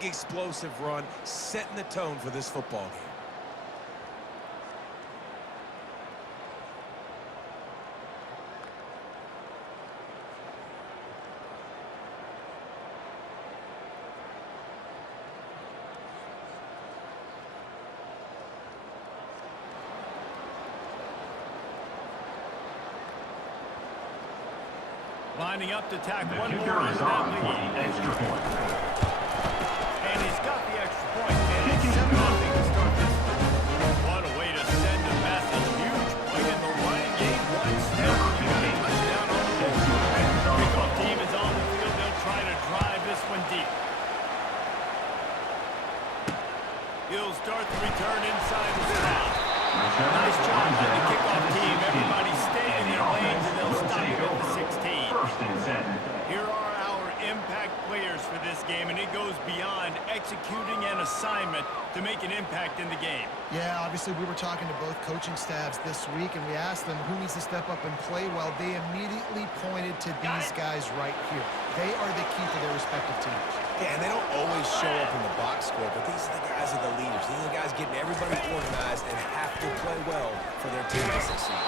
big, explosive run, setting the tone for this football game. Lining up to tack one more into that lead. Extra point. And he's got the extra point. And it's 7-0 to start this one. What a way to send a message. Huge point in the running game. One step. You got a touchdown on the board. Kickoff team is on the field. They'll try to drive this one deep. He'll start the return inside the spot. Nice job by the kickoff team. Everybody stay in their lanes and they'll stop it at the 16. Here are our impact players for this game, and it goes beyond executing an assignment to make an impact in the game. Yeah, obviously we were talking to both coaching staffs this week, and we asked them who needs to step up and play well. They immediately pointed to these guys right here. They are the key for their respective teams. Yeah, and they don't always show up in the box score, but these are the guys are the leaders. These are the guys getting everybody organized and have to play well for their team to succeed.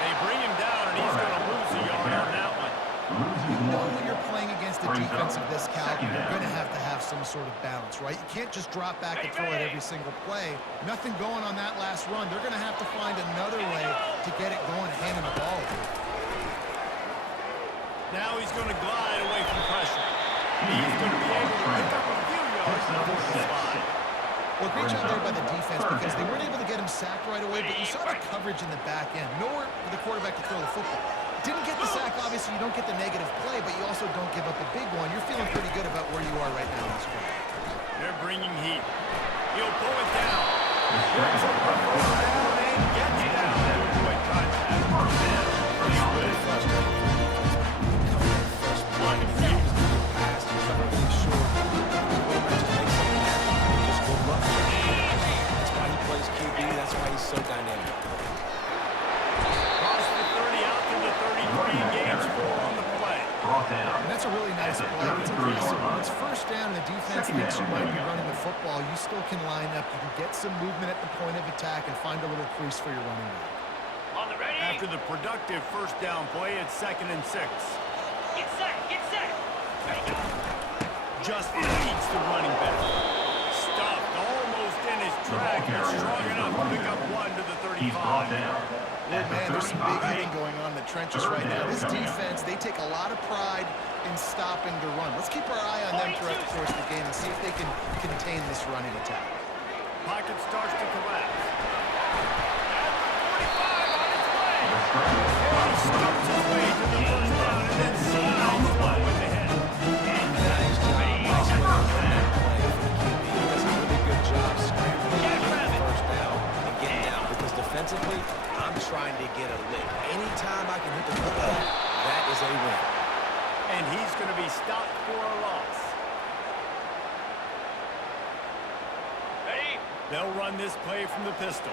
They bring him down, and he's going to lose a yard on that one. You know when you're playing against a defense of this caliber, you're going to have some sort of balance, right? You can't just drop back and throw it every single play. Nothing going on that last run. They're going to have to find another way to get it going and handing the ball. Now he's going to glide away from pressure. He's going to be able to pick up a few yards before the slide. Well, great job there by the defense because they weren't able to get him sacked right away, but you saw the coverage in the back end. Nowhere for the quarterback to throw the football. Didn't get the sack, obviously you don't get the negative play, but you also don't give up a big one. You're feeling pretty good about where you are right now in this game. They're bringing heat. He'll pull it down. Brings up the first down and gets down to avoid contact. It's really frustrating. First one, years in the past, you're never really sure. The quarterback just makes something happen. Just good luck. That's why he plays QB. That's why he's so dynamic. On the play. And that's a really nice play. It's impressive. When it's first down and the defense thinks you might be running the football, you still can line up. You can get some movement at the point of attack and find a little crease for your running back. On the ready. After the productive first down play, it's 2nd and 6. Get set. Get set. Ready, go. Just leads the running back. Stopped almost in his track. He's strong enough to pick up one to the 35. Oh, man, there's some big hitting going on in the trenches right now. This defense, they take a lot of pride in stopping the run. Let's keep our eye on them throughout the course of the game and see if they can contain this running attack. Pocket starts to collapse. At the 45 on its way. And he stumps his way to the first down and then slides with the head. Nice job. Nice work on that play for the QB. He does a really good job scrambling to get the first down and getting down because defensively, I'm trying to get a lick. Anytime I can hit the football, that is a win. And he's going to be stopped for a loss. Ready. They'll run this play from the pistol.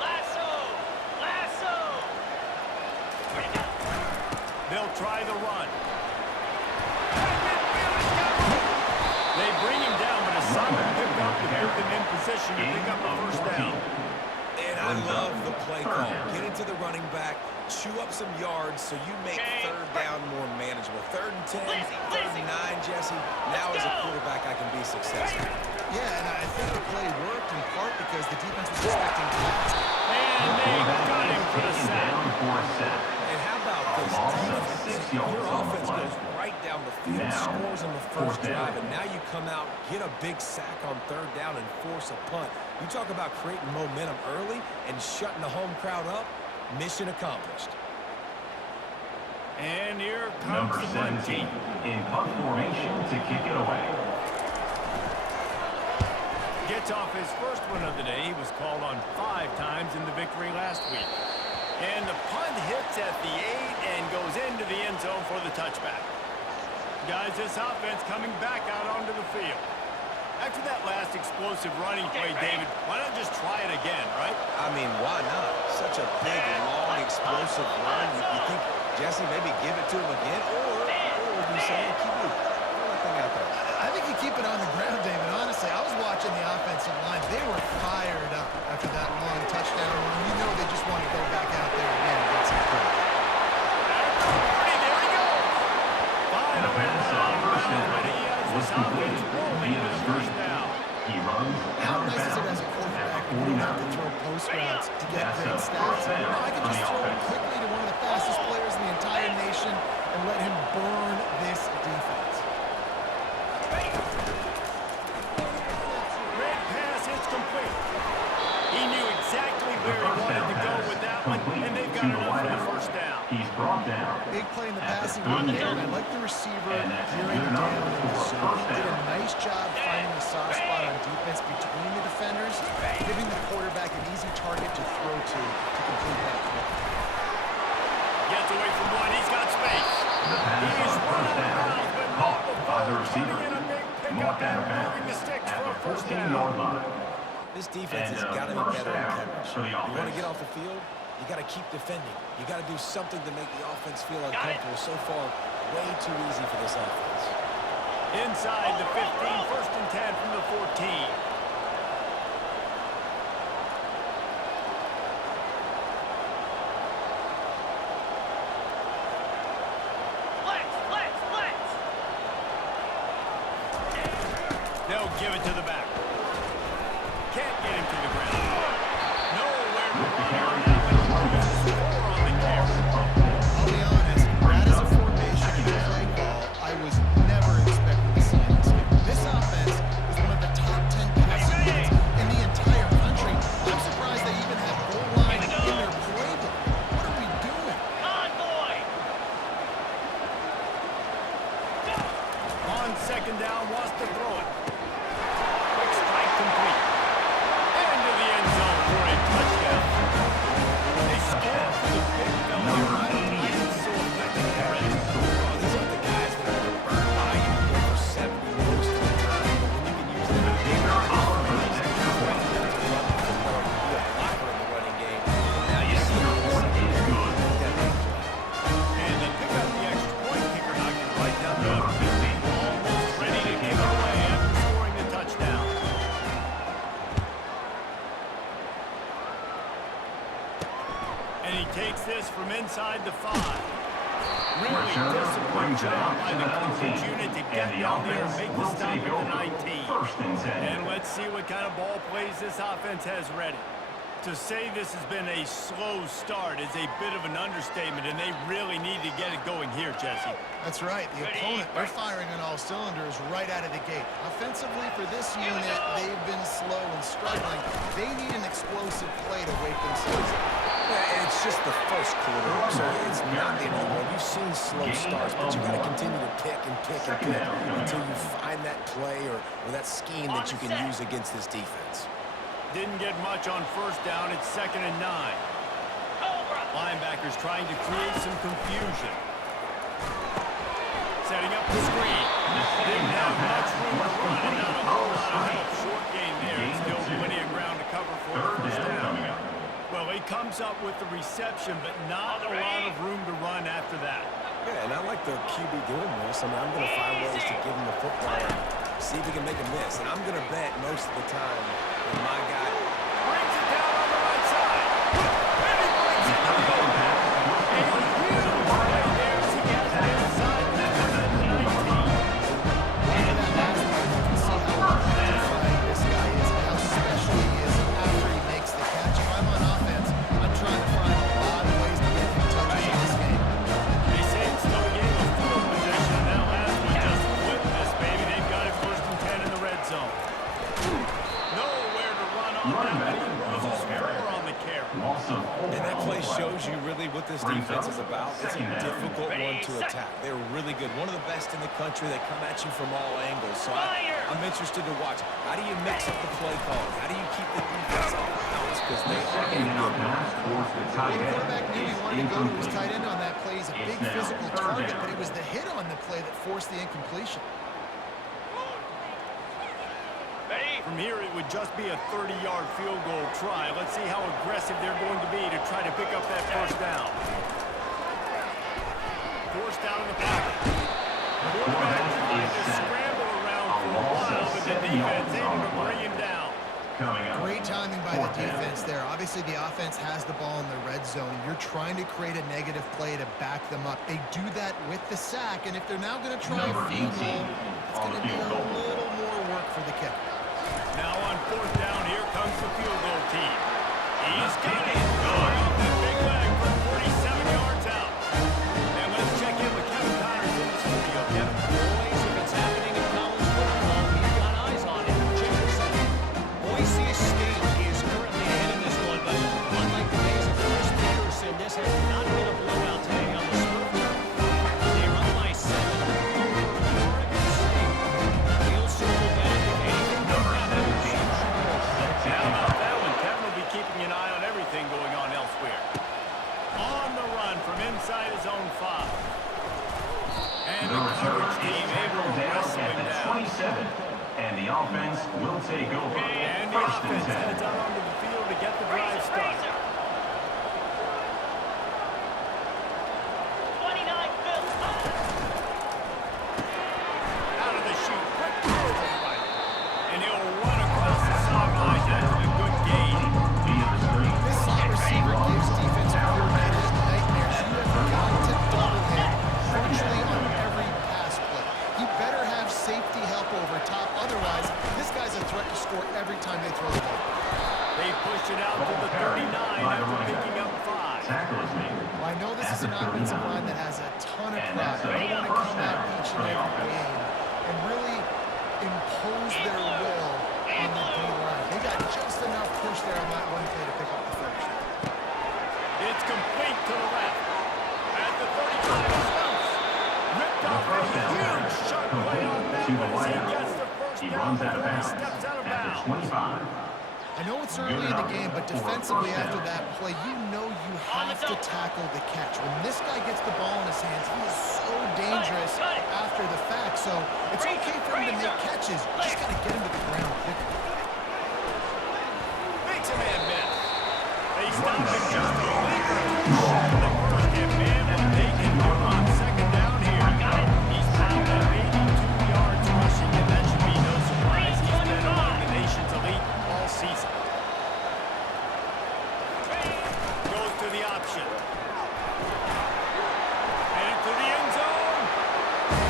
Lasso. Lasso. Ready, go. They'll try the run. They bring him down, but a solid pickup to put them in position to pick up a first down. And I love the play call. Get into the running back, chew up some yards so you make third down more manageable. 3rd and 10, 3rd and 9, Jesse. Now as a quarterback, I can be successful. Yeah, and I think the play worked in part because the defense was expecting pass. And they got him for the sack. And how about this defense? Your offense goes right down the field, scores on the first drive, and now you come out, get a big sack on 3rd down, and force a punt. You talk about creating momentum early and shutting the home crowd up. Mission accomplished. And here comes Number the punt 17 team. in punt formation to kick it away. Gets off his first one of the day. He was called on 5 times in the victory last week. And the punt hits at the 8 and goes into the end zone for the touchback. Guys, this offense coming back out onto the field. After that last explosive running play, David, why not just try it again, right? I mean, why not? Such a big, long, explosive run. You think, Jesse, maybe give it to him again? Or would you say, keep it? Throw that thing out there. I think where he first wanted down to go pass with that one, complete and they've to got the enough for the wideout. first down. He's brought down. Big play in the At the passing game 30. there. I like the receiver And that's gearing good enough down in the for a zone. first He did a down. nice job finding the soft spot on defense between the defenders, giving the quarterback an easy target to throw to complete that throw. Gets away from one. He's got space. The pass He's on run first out of down. bounds, but not Caught by before the receiver. putting in a big Marked pickup out of and moving the bounds sticks at for the a first 14-yard down. line. This defense And, has got to be first better in down coverage. for the You want to offense. get off the field, you got to keep defending. You got to do something to make the offense feel uncomfortable. So far, way too easy for this offense. Inside the 15, first and 10 from the 14. Flex. They'll give it to the back. Can't get him to the ground. Nowhere to run on that one. Uses 4 on the carry. I'll be honest, that is a formation in play call I was never expecting to see in this game. This offense is one of the top 10 passing units in the entire country. I'm surprised they even have goal line in their playbook. What are we doing? Convoy. On second down, wants to throw it. Quick strike complete. Into the end zone for a touchdown. They score for the big fella. He's so effective in the red zone. Oh, these aren't the guys that are going to burn by you and go for 70 most of the time. But when you can use them in big offense, to run the football, be a blocker in the running game. Now you see him in the secondary. That big play. And they pick up the extra point. Kicker knocked it right down the Number middle. 15. Almost ready to kick it away after scoring the touchdown. And he takes this from inside the 5. Really Pressure disciplined brings it job out by to the the coverage 19. unit to And get the down there and offense make the will stop take at the over. 19. First and 10. And let's see what kind of ball plays this offense has ready. To say this has been a slow start is a bit of an understatement, and they really need to get it going here, Jesse. That's right. The opponent, they're firing on all cylinders right out of the gate. Offensively, for this unit, they've been slow and struggling. They need an explosive play to wake themselves up. Yeah, and it's just the first quarter, so it's not the end of the world. We've seen slow starts, but you got to continue to pick until you find that play or that scheme that you can use against this defense. Didn't get much on first down. It's 2nd and 9. Linebackers trying to create some confusion. Setting up the screen. Didn't have much room to run and not a whole lot of help. Short gain there. Still plenty of ground to cover for the first down. Well, he comes up with the reception, but not a lot of room to run after that. Yeah, and I like the QB doing this. I mean, I'm going to find ways to give him the football and see if he can make a miss. And I'm going to bet most of the time that my guy Brings it down on the right side. And he brings it down. A huge play there as he gets it inside the 19. After that last one, you can see how electrifying this guy is and how special he is after he makes the catch. If I'm on offense, I'm trying to find a lot of ways to get him touches in this game. They say it's still a game of field position. That last one just flipped this, baby. They've got it 1st and 10 in the red zone. Nowhere to run on that one. He loses 4 on the carry. And that play shows you really what this defense is about. It's a difficult one to attack. They're really good. One of the best in the country. They come at you from all angles. So I'm interested to watch. How do you mix up the play call? How do you keep the defense off balance? Because they are Second down good. pass towards the The tight end quarterback knew he is wanted to go to his incomplete. tight end on that play. He's a big It's now physical third target, down. but it was the hit on the play that forced the incompletion. Ready? From here, it would just be a 30-yard field goal try. Let's see how aggressive they're going to be to try to pick up that first down. Forced down in the pocket. Quarterback trying to scramble around for a while, but the defense able to bring him down. Coming up. Great timing by the defense there. Obviously, the offense has the ball in the red zone. You're trying to create a negative play to back them up. They do that with the sack, and if they're now going to try a Number field 18 goal, it's on going to the be field a goal. little more work for the kicker. Now on 4th down, here comes the field goal team. He's got it. Going off that big leg from 47 yards out. And let's check in with Kevin Connors in the studio. Kevin. Boys, if it's happening in college football, we've got eyes on it. Check this out. Boise State is currently ahead in this one, but point. And the offense will take over. And the First and offense 10. heads out onto the field to get the drive started. 29 Phil. Out of the chute, quick throw to the right. And he'll run across the sideline after a good gain. Via the screen. This slot receiver gives defensive coordinators nightmares. You have got to double him virtually on every pass play. He better have safety help over top. Otherwise, this guy's a threat to score every time they throw the ball. They push it out to the 39 after picking up 5. Tackle is made. Well, I know this is an offensive line that has a ton of And pride. that's a They want to first come out down each for and the every offense. game and really impose their will on the D-line. They got just enough push there on that one play to pick up the first. It's complete to the left. At the 35, it's loose. Ripped off a First down huge pass shot play on that to the one as he right. gets the first He down runs out of before he bounds steps out of at the bounds. 25. I know it's early in the game, but defensively after that play, you know you have to tackle the catch. When this guy gets the ball in his hands, he is so dangerous after the fact. So it's okay for him to make catches. You just got to get him to the ground quickly. Makes a man miss. They stop him just a leap or two short of the first. And man, what they can do on second down here. He's found that 82 yards rushing, and that should be no surprise. He's been among the nation's elite all season. Goes to the option. And into the end zone.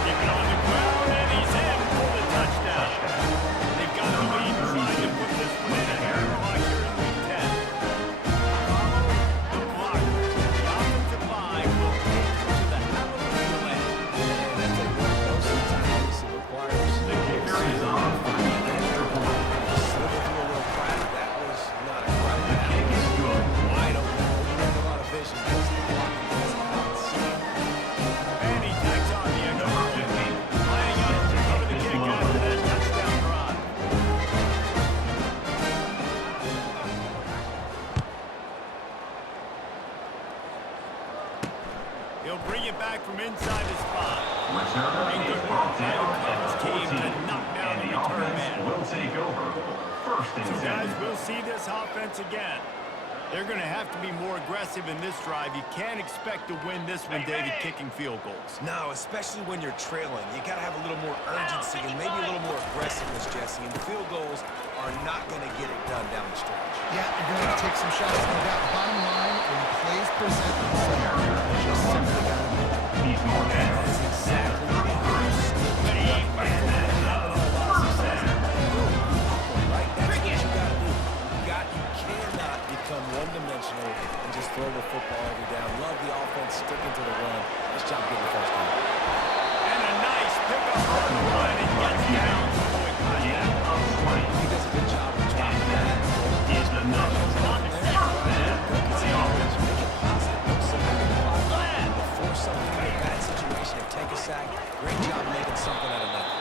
Keep it on the ground, and he's in for the touchdown. They've got the lead trying to put this one in a hairlock here in week 10. Follow the block. The offensive line will take him to the hallelujah land. That's a good no. Sometimes it requires The kicker is on for the extra point. slipping through a little crack. That was not a crack. The kick is good. Wide open. There's a lot of vision. Just the blocking doesn't have it seen. And he tacks on the extra Number point. 15. Lining up to cover the kick after that touchdown drive. He'll bring it back from inside his 5. Return is brought down at the 14. To knock down And the the return offense man. will take over. First and So 10. guys, we'll see this offense again. They're going to have to be more aggressive in this drive. You can't expect to win this one, David, kicking field goals. No, especially when you're trailing. You got to have a little more urgency and maybe a little more aggressiveness, Jesse. And field goals are not going to get it done down the stretch. Yeah, you're going to have to take some shots, no doubt. Bottom line, when plays present themselves, you just simply got to make it. He's more than That's exactly what it is. Right? That's what you got to do. You cannot become one-dimensional and just throw the football every down. Love the offense sticking to the run. Nice job getting the first down. And a nice pickup on the line and gets down. gain of 20. He does a good job of dropping that. Is enough. First down for the offense. Make it positive. Put something in the pocket. To force something in a bad situation or take a sack. Great job making something out of nothing.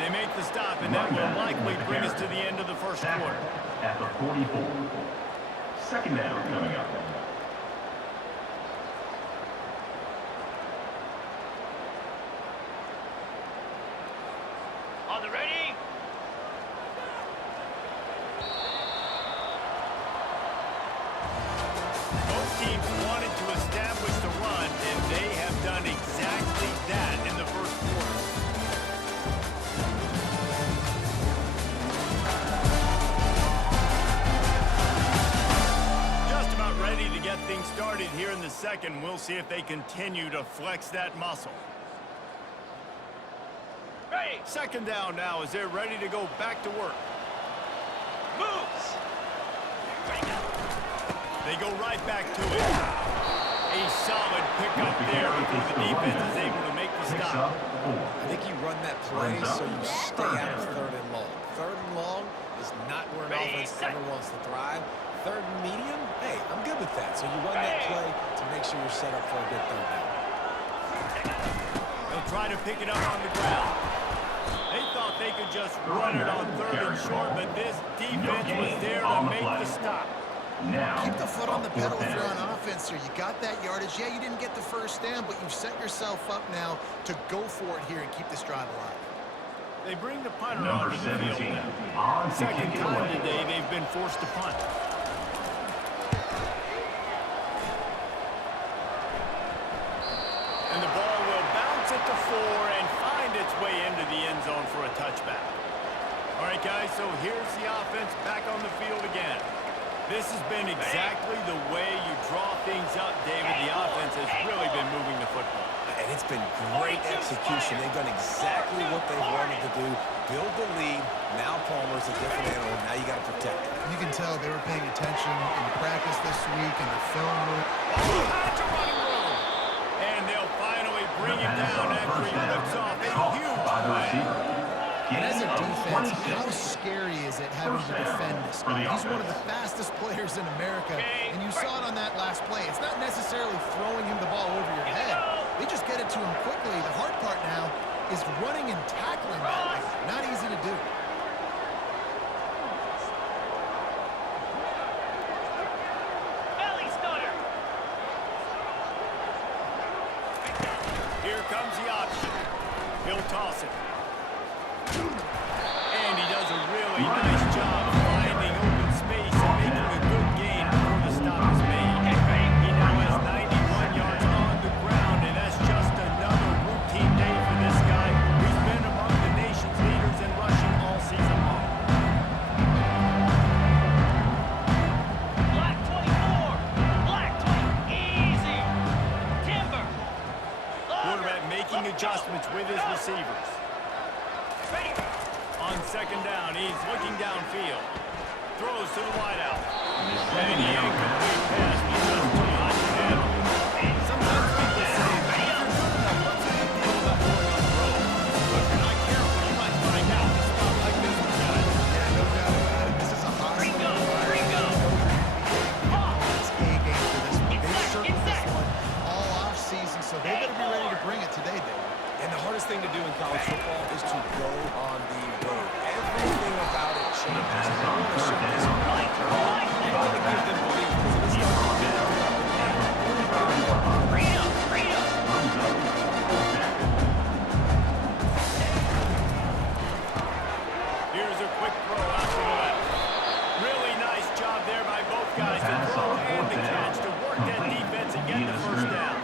They make the stop, and that will likely bring us to the end of the first Tackle quarter. at the 44. Second down coming up. On the ready? Both teams wanted to establish the run, and they have done exactly that in the first quarter. Just about ready to get things started here in the second. We'll see if they continue to flex that muscle. Ready. Second down now as they're ready to go back to work. Moves. Ready, go. They go right back to it. A solid pickup there before the defense is able to make the Picks stop. up 4. I think you run that play so you stay out of third and long. Third and long is not where an offense ever wants to thrive. Third and medium, hey, I'm good with that. So you run that play to make sure you're set up for a good third down. They'll try to pick it up on the ground. They thought they could just run it on third and short, but this defense was there to make the stop. Now, Keep the foot on the pedal if fourth you're down. on offense here. You got that yardage. Yeah, you didn't get the first down, but you've set yourself up now to go for it here and keep this drive alive. They bring the punter onto the field. Second time today they've been forced to punt. And the ball will bounce at the 4 and find its way into the end zone for a touchback. All right, guys, so here's the offense back on the field again. This has been exactly the way you draw things up, David. The offense has really been moving the football. And it's been great execution. They've done exactly what they wanted to do. Build the lead. Now Palmer's a different animal. Now you got to protect it. You can tell they were paying attention in practice this week in the film room. And they'll finally bring him down after he rips off a huge play. And as a defense, how scary is it having to defend this guy? He's one of the fastest players in America, and you saw it on that last play. It's not necessarily throwing him the ball over your head. They just get it to him quickly. The hard part now is running and tackling that. Not easy to do. Belly stutter. Here comes the option. He'll toss it. And he does a really nice job of finding open space and making a good gain before the stop is made. He now has 91 yards on the ground, and that's just another routine day for this guy. He's been among the nation's leaders in rushing all season long. Black 24. Black 20. Easy. Timber. Quarterback making adjustments with his receivers. Ready. On second down, he's looking downfield. Throws to the wideout. And the incomplete pass was just too hot to handle. Sometimes people say, if you're good enough, what's the big deal about going on the road? But if you're not careful, you might find out in a spot like this one, guys. Yeah, no doubt about it. This is a hostile environment. It's a game for this one. They've circled this one all off-season, so they better be ready to bring it today, Dave. And the hardest thing to do in college football is to go on the road. Everything about it changes. I want to show this right. I want to give them belief because it starts to build up. Bring it up. Bring it up. Here's a quick throw out to the left. Really nice job there by both guys to throw and the catch to work that defense and get the first down.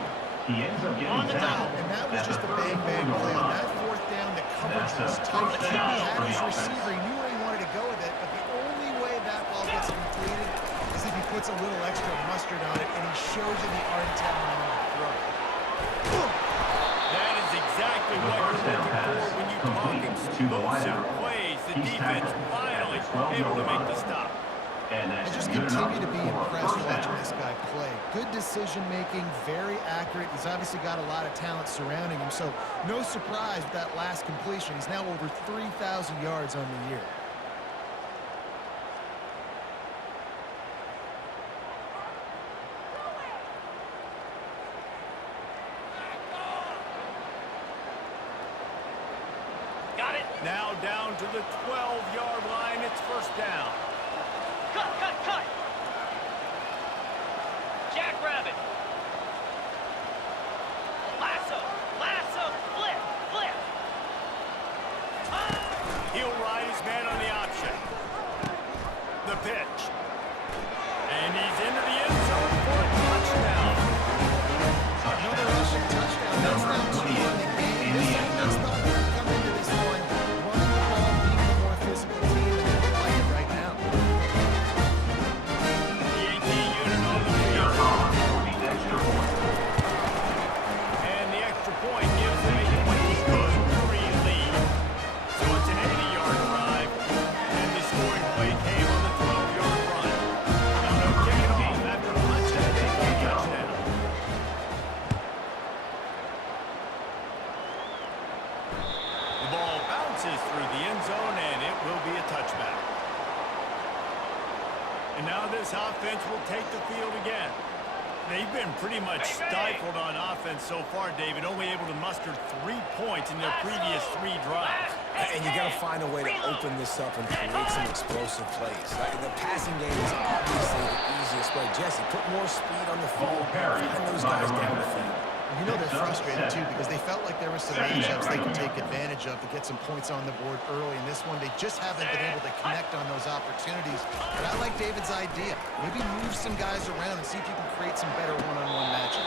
On the double. And that was just a bang-bang play. On that fourth down, the coverage was tight. He had his receiver. He knew where he wanted to go with it, but the only way that ball gets completed is if he puts a little extra mustard on it, and he shows you the art and talent on the throw. That is exactly what you're looking for when you talk explosive plays. The defense finally able to make the stop. I just continue to be impressed watching this guy play. Good decision-making, very accurate. He's obviously got a lot of talent surrounding him, so no surprise with that last completion. He's now over 3,000 yards on the year. Got it. Now down to the 12-yard line. It's first down. Cut, cut, cut. Jackrabbit. Lasso, lasso, flip, flip. Ah! He'll ride his man on the option. The pitch. And he's into the end zone for a touchdown. Another rushing touchdown. That's now 2 in the game. This defense thought they would come into this one running the ball, being the more physical team, and they're playing right now. The 18 unit on the field. And the extra point gives them a 23 lead. So it's an 80-yard drive. And the scoring play came on the 12-yard run. Now they'll kick it off after punching it for a touchdown. The ball bounces through the end zone, and it will be a touchback. And now this offense will take the field again. They've been pretty much stifled on offense so far, David, only able to muster 3 points in their previous 3 drives. And you got to find a way to open this up and create some explosive plays. Like, the passing game is obviously the easiest way. Jesse, put more speed on the field. Find those guys down the field. You know they're frustrated, too, because they felt like there were some matchups they could take advantage of to get some points on the board early. In this one, they just haven't been able to connect on those opportunities. But I like David's idea. Maybe move some guys around and see if you can create some better one-on-one matchups.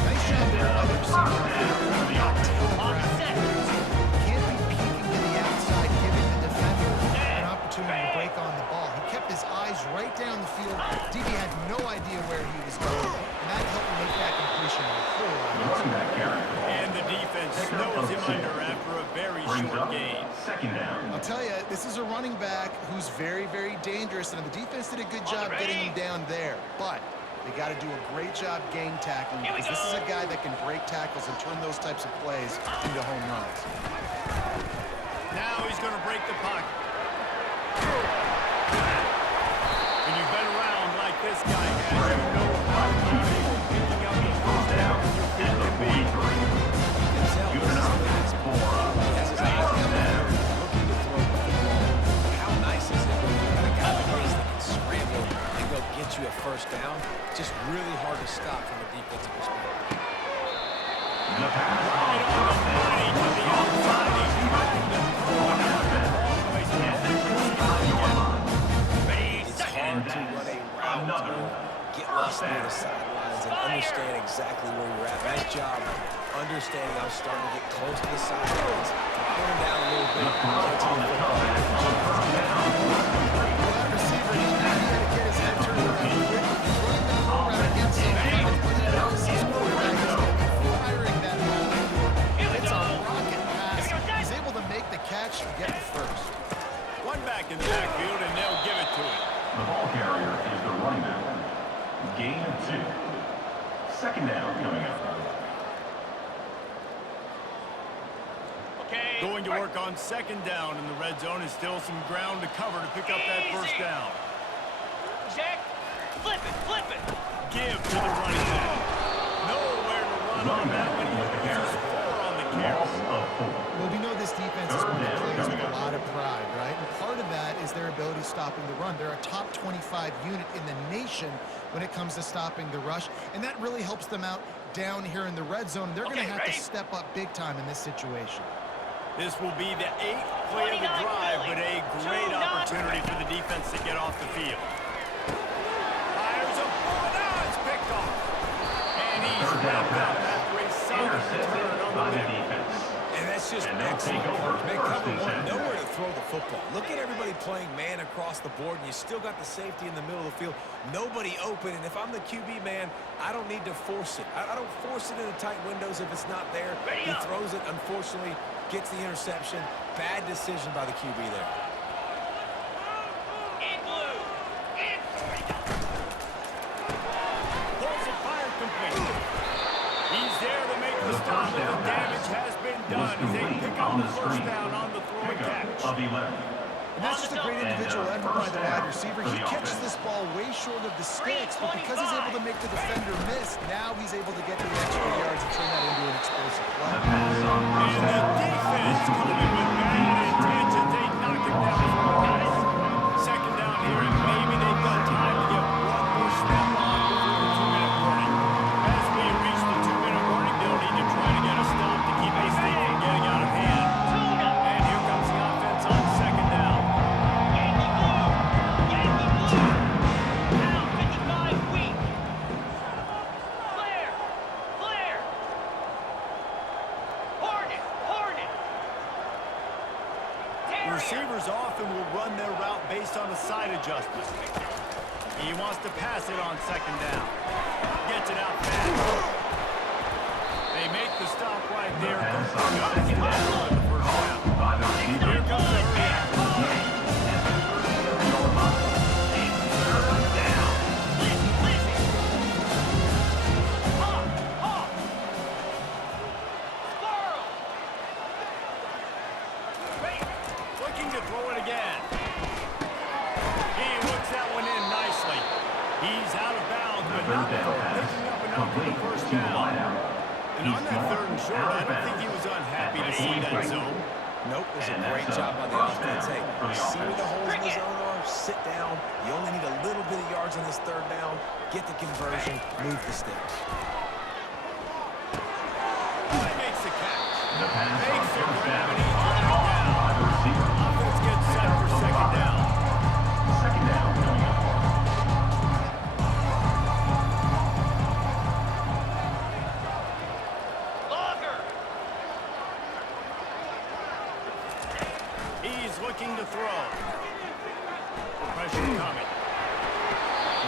Nice job there by the receiver. Not telegraphed. Can't be peeking to the outside, giving the defender an opportunity to break on the ball. He kept his eyes right down the field. DB had no idea where he was going, and that helped make that completion a whole lot easier. And the defense snows him under after a very short gain. I'll tell you, this is a running back who's very, very dangerous, and the defense did a good job getting him down there. But they got to do a great job game tackling, because this is a guy that can break tackles and turn those types of plays into home runs. Now he's going to break the pocket. When you've been around like this guy has, you know how valuable picking up the first down when your feet can be. You can tell this is a pass ball. He has his eyes down there, looking to throw the football. How nice is it when you've got a guy like this that can scramble and go get you a first down? Just really hard to stop from a defensive perspective. Right on the money to the outside. He tried to throw it out the ball placement. It's hard to run a route or get lost near the sidelines and understand exactly where you're at. Nice job understanding I'm starting to get close to the sidelines, throwing down a little bit, catching the football. Well, that receiver, he had to get his head turned around quickly. He's running the ball around against somebody, but he knows his quarterback is going to be firing that ball into him. It's a rocket pass. He's able to make the catch and get the first. One back in the backfield, and they'll give it to him. The ball carrier is the running back. Gain of 2. Second down coming up. Okay. Going to work on second down in the red zone, is still some ground to cover to pick up that first down. Jack, flip it. Give to the running back. Nowhere to run on that one. He loses 4 on the carry. Well, we know this defense is one that plays with a lot of pride, right? And part of that is their ability stopping the run. They're a top 25 unit in the nation when it comes to stopping the rush, and that really helps them out down here in the red zone. They're going to have to step up big time in this situation. This will be the 8th play of the drive, but a great opportunity for the defense to get off the field. Fires a bullet. Now it's picked off. And he's wrapped up after a solid return on the defense. And that's just excellent coverage. Man, cover one, nowhere to throw the football. Look at everybody playing man across the board, and you still got the safety in the middle of the field. Nobody open, and if I'm the QB man, I don't need to force it. I don't force it into tight windows if it's not there. He throws it, unfortunately, gets the interception. Bad decision by the QB there. In blue. Pulls it, fired complete. He's there to make the stop, and the damage has been done as they pick up the first down on the throw and catch. And that's just a great individual effort by the wide receiver. He catches this ball way short of the sticks, but because he's able to make the defender miss, now he's able to get the extra yards and turn that into an explosive play. And the defense coming with bad intentions. They knock him down for a second down here, and maybe they've got time to get one more step on before the 2-minute warning. As we reach the 2-minute warning, they'll need to try to get a stop to keep this thing from getting out of hand. And here comes the offense on second down. Now 55 weak. Clear. Hornet. Receivers often will run their route based on a side adjustment. He wants to pass it on second down. Gets it out fast. They make the stop right there. Still on the first down. Here comes the hurry. Looking to throw it again. He works that one in nicely. He's out of bounds, but not before picking up enough for the first down. And on that third and short, I don't think he was unhappy to see that zone. Nope, it was a And great that's job by the first offense. down Hey, for the you see where the offense. holes in the zone are? Sit down. You only need a little bit of yards on this third down. Get the conversion. Move the sticks. He makes the catch. The pass on Makes the first grab, down. and he's brought down. By the receiver. Offense gets set for second down. Second down coming up. Longer. He's looking to throw. Pressure coming.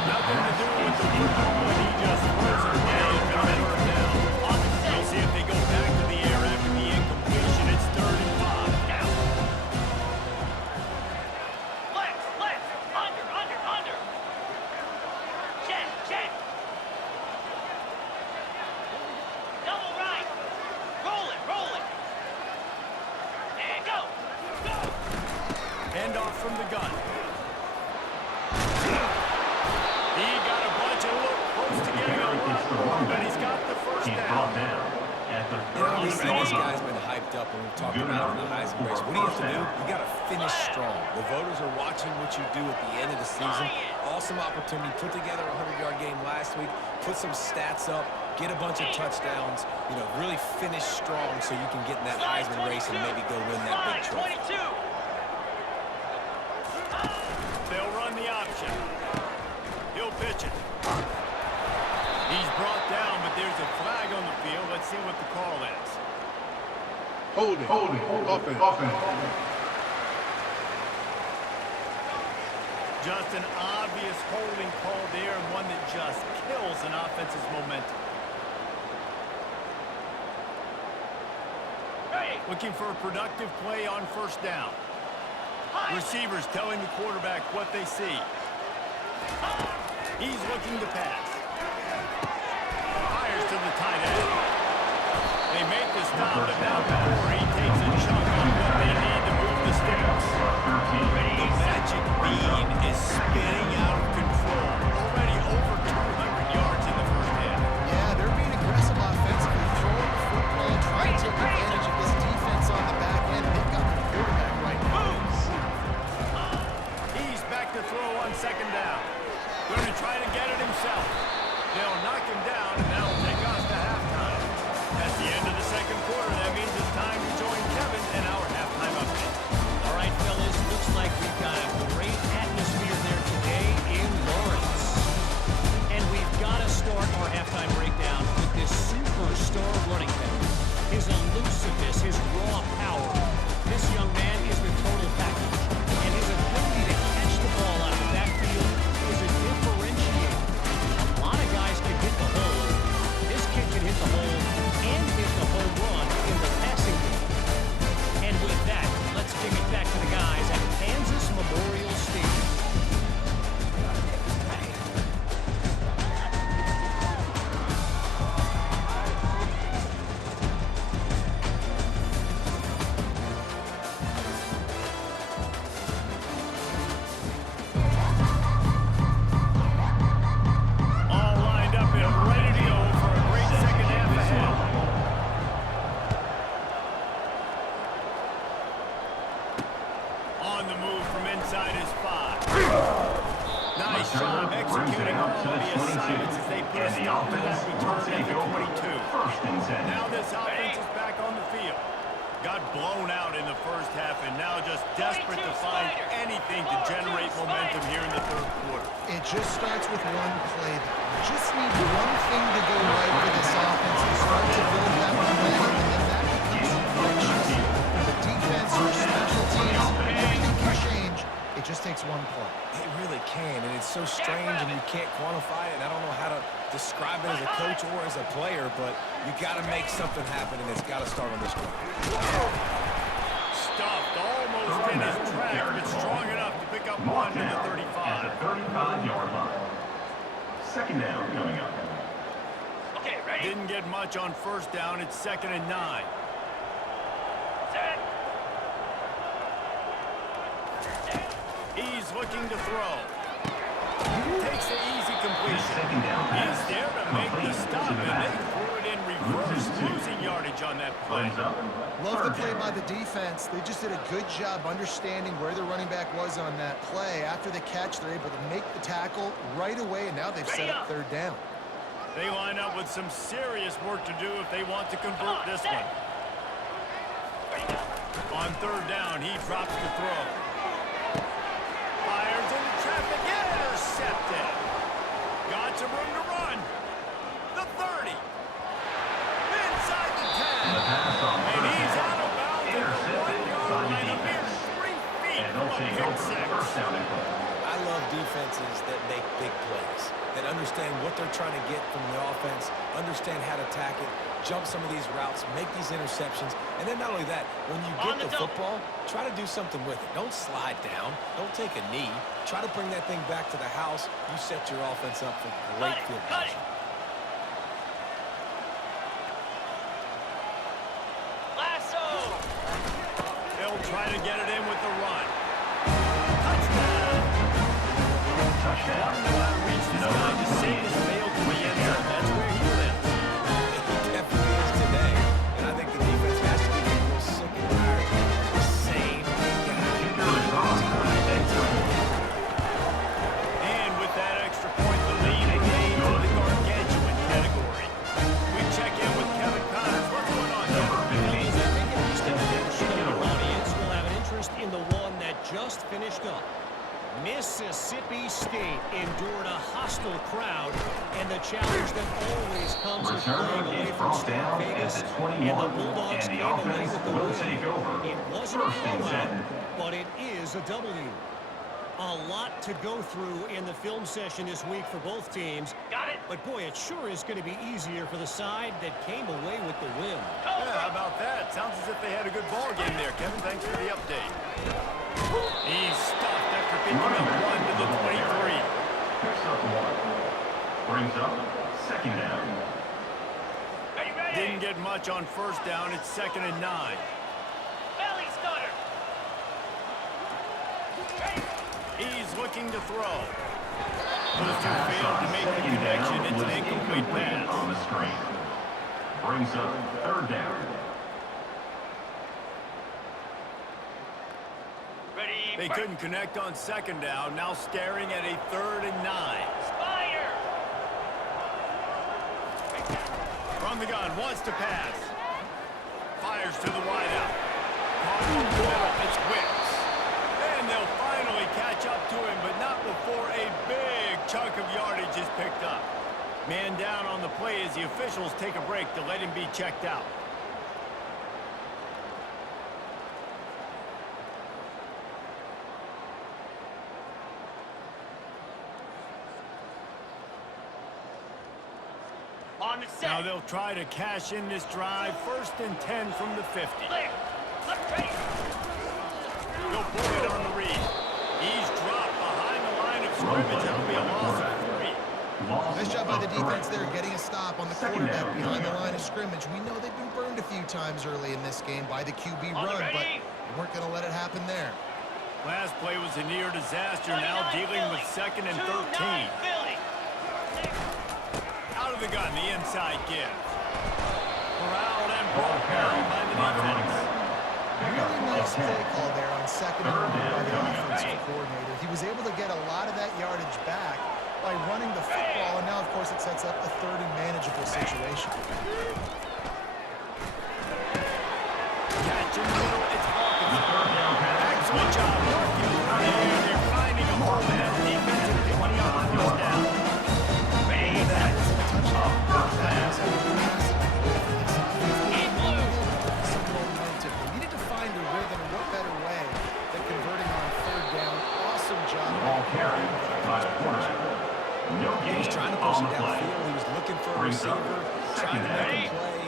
Nothing to do with the football, and he just throws it away and gonna third down. On the set. We'll see if they go back to the air after the incompletion. It's 3rd and 5. Down. Flex, flex. Under, under, under. Check, check. Double right. Roll it, roll it. And go. Go. Hand off from the gun. He got a bunch of look close to getting a run, but he's got the first He's down. brought down at the You know, we 30 see this guy's been hyped up when we've talked Good about him in the enough. Heisman race. What do you have to do? You got to finish strong. The voters are watching what you do at the end of the season. Awesome opportunity. Put together a 100-yard game last week. Put some stats up. Get a bunch of touchdowns. You know, really finish strong so you can get in that Heisman race and maybe go win that big trophy. 22. They'll run the option. He'll pitch it. He's brought down, but there's a flag on the field. Let's see what the call is. Holding. Offense. Just an obvious holding call there, and one that just kills an offense's momentum. Ready. Looking for a productive play on first down. Receivers telling the quarterback what they see. He's looking to pass. Fires to the tight end. They make the stop, but now before he takes a chunk on what they need to move the sticks. The magic beam is spinning out of control. Already over 200 yards in the first half. Yeah, they're being aggressive offensively, throwing the football, trying to take advantage of this defense on the back end. They've got the quarterback right now. He's back to throw on second down. Going to try to get it himself. They'll knock him down, and that'll take us to halftime. That's the end of the second quarter. That means it's time to join Kevin in our halftime update. All right, fellas, looks like we've got a great atmosphere there today in Lawrence. And we've got to start our halftime breakdown with this superstar running back. His elusiveness, his raw power. This young man is the total package. And his ability to catch the ball out of the backfield is a differentiator. A lot of guys can hit the hole. This kid can hit the hole and hit the home run in the passing game. And with that, let's kick it back to the guys at Kansas Memorial Stadium. All lined up and ready to go for a great second half ahead. On the move from inside his 5. Nice job executing all of the assignments as they put a stop to that return at the 22. First and 10. Now this offense is back on the field. Got blown out in the first half and now just desperate to find anything to generate momentum here in the third quarter. It just starts with one play, though. You just need one thing to go right for this offense to start to build that momentum, and then that becomes infectious. For the defense or special teams, everything can change. It just takes one play. It really can, and it's so strange, and you can't quantify it. And I don't know how to describe it as a coach or as a player, but you got to make something happen, and it's got to start on this drive. Stuffed almost in his track, but strong enough to pick up one to the 35. At the 35-yard line. Second down coming up. Okay, ready. Didn't get much on first down. It's 2nd and 9. Set. He's looking to throw. Takes the easy completion. Second down pass. He's there to make the stop, and they threw it in reverse, losing yardage yardage on that play. Brings up Love the third play down. by the defense. They just did a good job understanding where the running back was on that play. After the catch, they're able to make the tackle right away, and now they've set up third down. They line up with some serious work to do if they want to convert this one. On third down, he drops the throw. Fires into traffic, intercepted. Got some room to run. The 30. Inside the 10. The pass on And third he's down. out of bounds at the Intercepted 1-yard by the line, a mere defense. 3 feet And from they'll a take pick over the six. first down and goal. I love defenses that make big plays, that understand what they're trying to get from the offense, understand how to attack it, jump some of these routes, make these interceptions, and then not only that, when you On get the the double. football, try to do something with it. Don't slide down. Don't take a knee. Try to bring that thing back to the house. You set your offense up for great field Cut it. position. Lasso. They'll try to get it in with the run. Touchdown. Touchdown. Reach this guy to save his bail to the end zone. That's where he lives. It definitely is today, and I think the defense has to be a little sick and tired of the same guy. Kicker is on. And with that extra point, the lead remains in the gargantuan category. We check in with Kevin Connors. What's going on, Number Kevin? 15. Fellas, I think at least a portion of the audience will have an interest in the one that just finished up. Mississippi State endured a hostile crowd and the challenge that always comes with Return playing away is from brought State down Vegas, at the and the 21, Bulldogs and the came away offense with the will win. take over. It wasn't a First and blowout, 10. but it is a W. A lot to go through in the film session this week for both teams. Got it. But boy, it sure is going to be easier for the side that came away with the win. Yeah, how about that? Sounds as if they had a good ball game there, Kevin. Thanks for the update. He's stuffed after picking up one to the 23. Picks up one. Brings up second down. Ready, ready. Didn't get much on first down. It's 2nd and 9. Belly stutter. Ready. He's looking to throw. Those two failed to make the Second connection. down It's was an incomplete incomplete on pass. the screen. Brings up third down. Ready. They couldn't connect on 2nd down. Now staring at a 3rd and 9. Fire. From the gun, wants to pass. Fires to the wideout. Caught in the middle, it's Wicks. And they'll finally catch up to him, but not before a big chunk of yardage is picked up. Man down on the play as the officials take a break to let him be checked out. On the set. Now they'll try to cash in this drive. 1st and 10 from the 50. Clear. Left, ready. They'll pull it on the read. He's dropped behind the line of scrimmage. That'll be a loss of 3. Nice job by the defense there, getting a stop on the Second quarterback down. behind the line of scrimmage. We know they've been burned a few times early in this game by the QB On the run, but ready. they weren't going to let it happen there. Last play was a near disaster. Now 29 dealing with Philly. 2nd and 2-9 13. Philly. Out of the gun, the inside give. Corralled and brought down by the running defense. back. Really nice play call there on 2nd and 1 by the Third down. offensive coordinator. He was able to get a lot of that yardage back by running the football, and now, of course, it sets up a 3rd and manageable situation. Catch in the middle, it's Hawkins. The third down pass. Excellent job working. And they're finding a hole in that defense and picking up the first down. Bang, that's a first down. Some momentum. They needed to find a rhythm, and what better way than converting on 3rd down. Awesome job. Ball carried by the quarterback. No He was gain trying to push on it the play. downfield. He was looking for a Brings up receiver, trying second to make down. a play.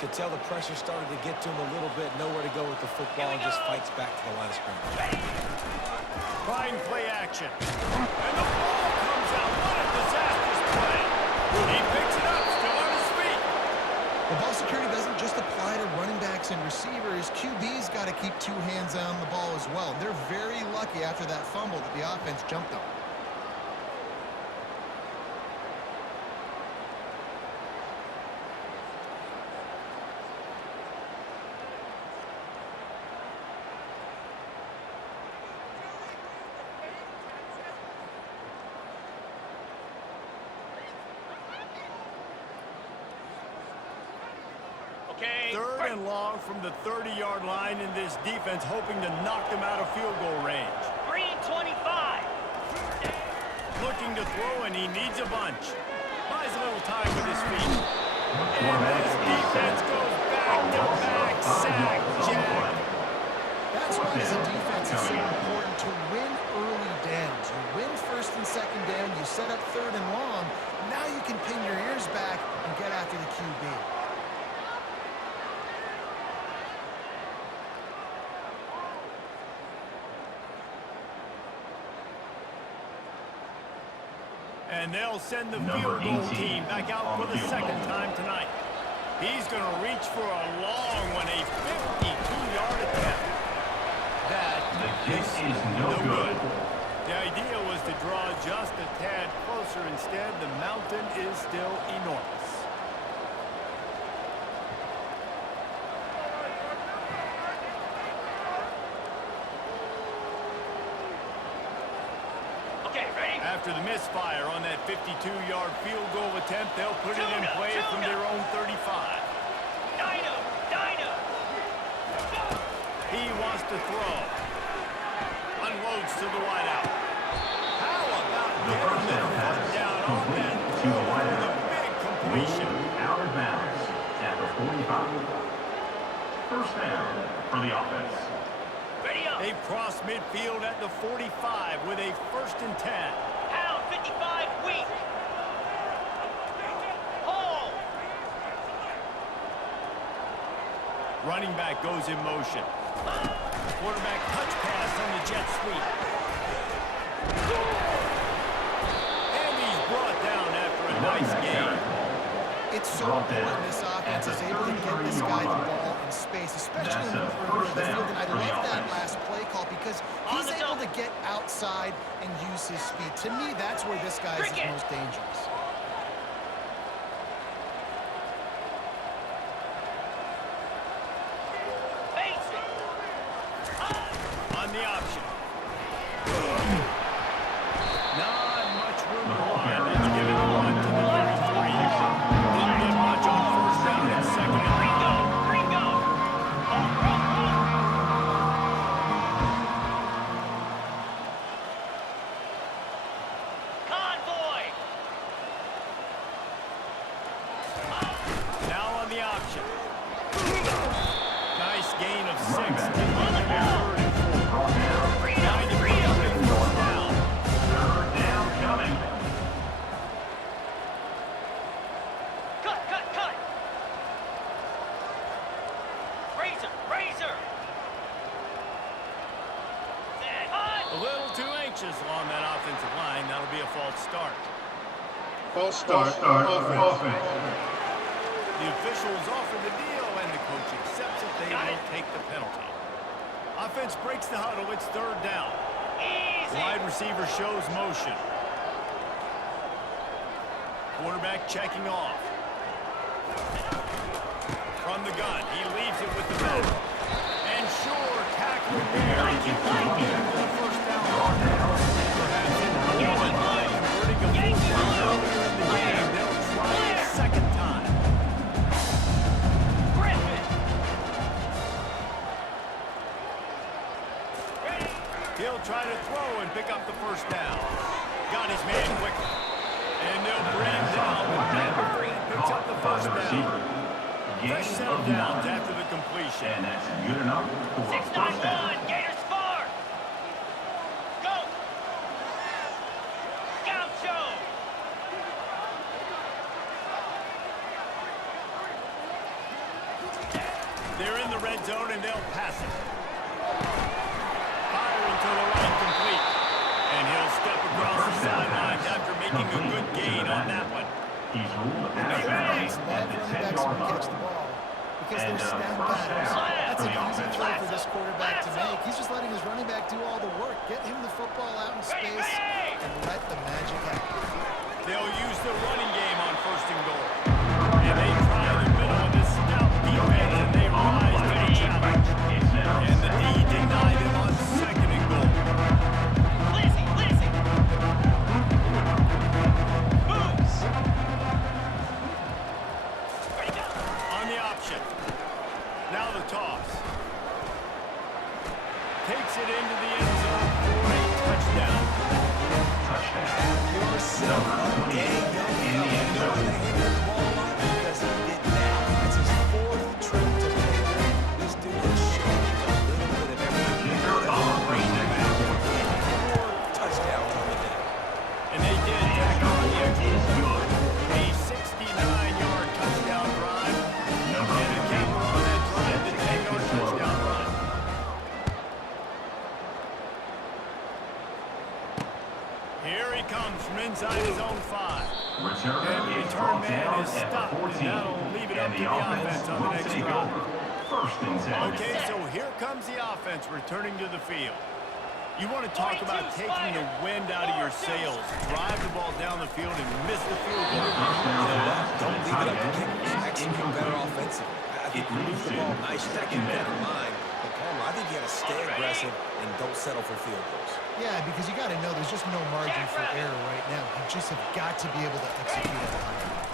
Could tell the pressure started to get to him a little bit. Nowhere to go with the football, and just fights back to the line of scrimmage. Fine play action. And the ball comes out. What a disastrous play. He picks it up, still on his feet. The ball security doesn't just apply to running backs and receivers. QB's got to keep 2 hands on the ball as well. They're very lucky after that fumble that the offense jumped on. Okay. Third and long from the 30-yard line, in this defense hoping to knock them out of field goal range. Green 25. Looking to throw, and he needs a bunch. Buys a little time with his feet. And this defense goes back-to-back sack, Jack. That's why as a defense it's so important to win early downs. You win first and second down, you set up third and long. Now you can pin your ears back and get after the QB. And they'll send the field goal team back out for the second time tonight. He's going to reach for a long one, a 52-yard attempt. That is no good. The idea was to draw just a tad closer. Instead, the mountain is still enormous. Okay, ready? After the misfire on that 52-yard field goal attempt, they'll put it in play from their own 35. Dino. He wants to throw. Unloads to the wideout. How about getting the foot down on that To the throw for the wideout. big completion? Out of bounds at the 45. First down for the offense. Ready up. They cross midfield at the 45 with a 1st and 10. Pound 55 weak. Hold. Running back goes in motion. Quarterback touch pass on the jet sweep. And he's brought down after a nice game. It's so important this offense is able to get this guy the ball in space, especially in the perimeter of the field. And I love that last play call because he's able to get outside and use his speed. To me, that's where this guy is most dangerous. On the option. Not much room to run. It's given one to the 33. Didn't get much on 1st down and 2nd and 9. Gringo. Convoy. Now on the option. Nice gain of 6. On the ball. Cut. Razor. A little too anxious along that offensive line. That'll be a false start. False start. Offense. The officials offer the deal, and the coach accepts it. They will take the penalty. Offense breaks the huddle. It's 3rd down. Easy. Wide receiver shows motion. Quarterback checking off. From the gun, he leaves it with the back. And sure, tackling there. Converting a 1st down. Perhaps in borderline converting a 4th down earlier in the game. They'll try it a 2nd time. Griffin. Ready. He'll try to throw and pick up the 1st down. Got his man quickly. And they'll bring him down, but never picks up the 1st down. Fresh set of downs after the completion. And that's good enough for a 1st down. 6-9-1. Gators score. Go. Gaucho. They're in the red zone and they'll pass it. Firing to the right, complete. And he'll step across the sidelines after making a good gain on that one. He's ruled out of Quarterbacks bounds love at the running backs who 10-yard catch the line. ball because they're And, snap first patterns. down That's for an the easy offense. throw for this quarterback to make. He's just letting his running back do all the work. Get him the football out in space and let the magic happen. They'll use the running game on 1st and goal. And they try the middle of this stout defense and they rise to the challenge. And the D denied him on 2nd and goal. Lizzie. Moves. Ready, go. On the option. Now the toss. Takes it into the end zone for a touchdown. Yourself a dang young fella. You know why they handed the ball off? Because he did that. That's his 4th trip to Baylor. This dude has shown a little bit of everything. 4 touchdowns on the day. And they did tack on the extra point. A 69-yard touchdown drive. And a camera on that drive, the 10-yard touchdown run. Here he comes from inside his own 5. And the return man is stopped, and that'll leave it up to the offense on the next drive. Okay, so here comes the offense returning to the field. You want to talk about taking the wind out of your sails. Drive the ball down the field and miss the field goal. You know what? Don't leave it up to kickers. Execute better offensively. I think you move the ball nice, keep that in mind. But Palmer, I think you got to stay aggressive and don't settle for field goals. Yeah, because you got to know there's just no margin for error right now. You just have got to be able to execute at a high level.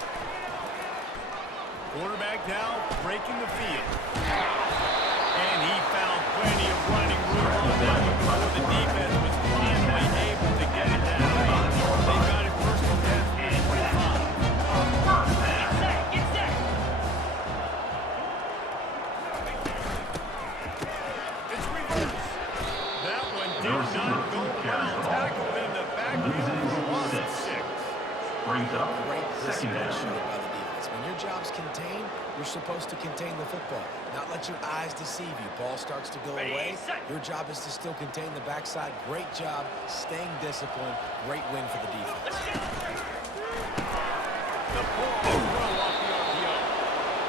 Quarterback now breaking the field. And he found plenty of running room on that one before the defense was finally able to get it down. They got it first and 10 from the 25. Get set. It's reverse. That one did not go well. Tackled in the backfield for a loss of 6. Brings up Great second discipline down. showed by the defense. When your job's contained, you're supposed to contain the football. Not let your eyes deceive you. Ball starts to go away. Your job is to still contain the backside. Great job staying disciplined. Great win for the defense. The ball throw off the RPO.